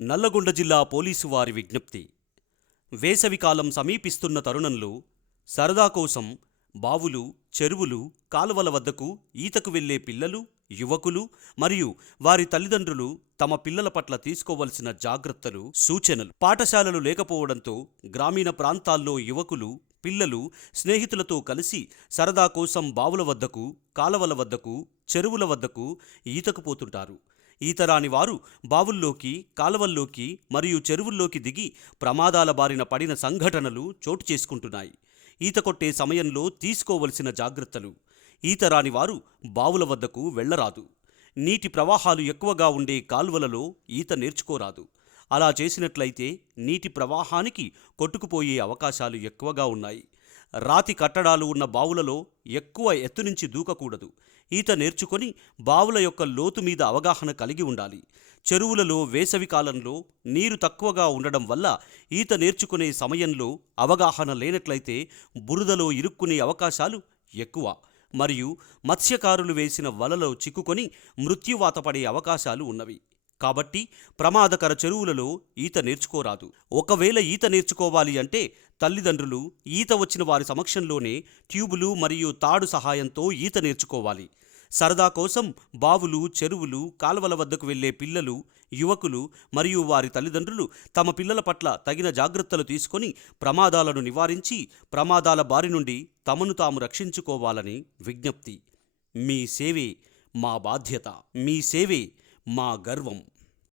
నల్లగొండ జిల్లా పోలీసు వారి విజ్ఞప్తి. వేసవికాలం సమీపిస్తున్న తరుణంలో సరదా కోసం బావులు, చెరువులు, కాలువల వద్దకు ఈతకు వెళ్లే పిల్లలు, యువకులు మరియు వారి తల్లిదండ్రులు తమ పిల్లల పట్ల తీసుకోవలసిన జాగ్రత్తలు, సూచనలు. పాఠశాలలు లేకపోవడంతో గ్రామీణ ప్రాంతాల్లో యువకులు, పిల్లలు స్నేహితులతో కలిసి సరదా కోసం బావుల వద్దకు, కాలవల వద్దకు, చెరువుల వద్దకు ఈతకు పోతుంటారు. ఈతరాని వారు బావుల్లోకి, కాలవల్లోకి మరియు చెరువుల్లోకి దిగి ప్రమాదాల బారిన పడిన సంఘటనలు చోటు చేసుకుంటున్నాయి. ఈత కొట్టే సమయంలో తీసుకోవలసిన జాగ్రత్తలు. ఈతరాని వారు బావుల వద్దకు వెళ్లరాదు. నీటి ప్రవాహాలు ఎక్కువగా ఉండే కాల్వలలో ఈత నేర్చుకోరాదు. అలా చేసినట్లయితే నీటి ప్రవాహానికి కొట్టుకుపోయే అవకాశాలు ఎక్కువగా ఉన్నాయి. రాతి కట్టడాలు ఉన్న బావులలో ఎక్కువ ఎత్తు నుంచి దూకకూడదు. ఈత నేర్చుకొని బావుల యొక్క లోతు మీద అవగాహన కలిగి ఉండాలి. చెరువులలో వేసవి కాలంలో నీరు తక్కువగా ఉండడం వల్ల ఈత నేర్చుకునే సమయంలో అవగాహన లేనట్లయితే బురదలో ఇరుక్కునే అవకాశాలు ఎక్కువ మరియు మత్స్యకారులు వేసిన వలలో చిక్కుకొని మృత్యువాత పడే అవకాశాలు ఉన్నవి. కాబట్టి ప్రమాదకర చెరువులలో ఈత నేర్చుకోరాదు. ఒకవేళ ఈత నేర్చుకోవాలి అంటే తల్లిదండ్రులు ఈత వచ్చిన వారి సమక్షంలోనే ట్యూబులు మరియు తాడు సహాయంతో ఈత నేర్చుకోవాలి. సరదా కోసం బావులు, చెరువులు, కాలువల వద్దకు వెళ్లే పిల్లలు, యువకులు మరియు వారి తల్లిదండ్రులు తమ పిల్లల పట్ల తగిన జాగ్రత్తలు తీసుకొని ప్రమాదాలను నివారించి ప్రమాదాల బారి నుండి తమను తాము రక్షించుకోవాలని విజ్ఞప్తి. మీ సేవే మా బాధ్యత. మీ సేవే మా గర్వం.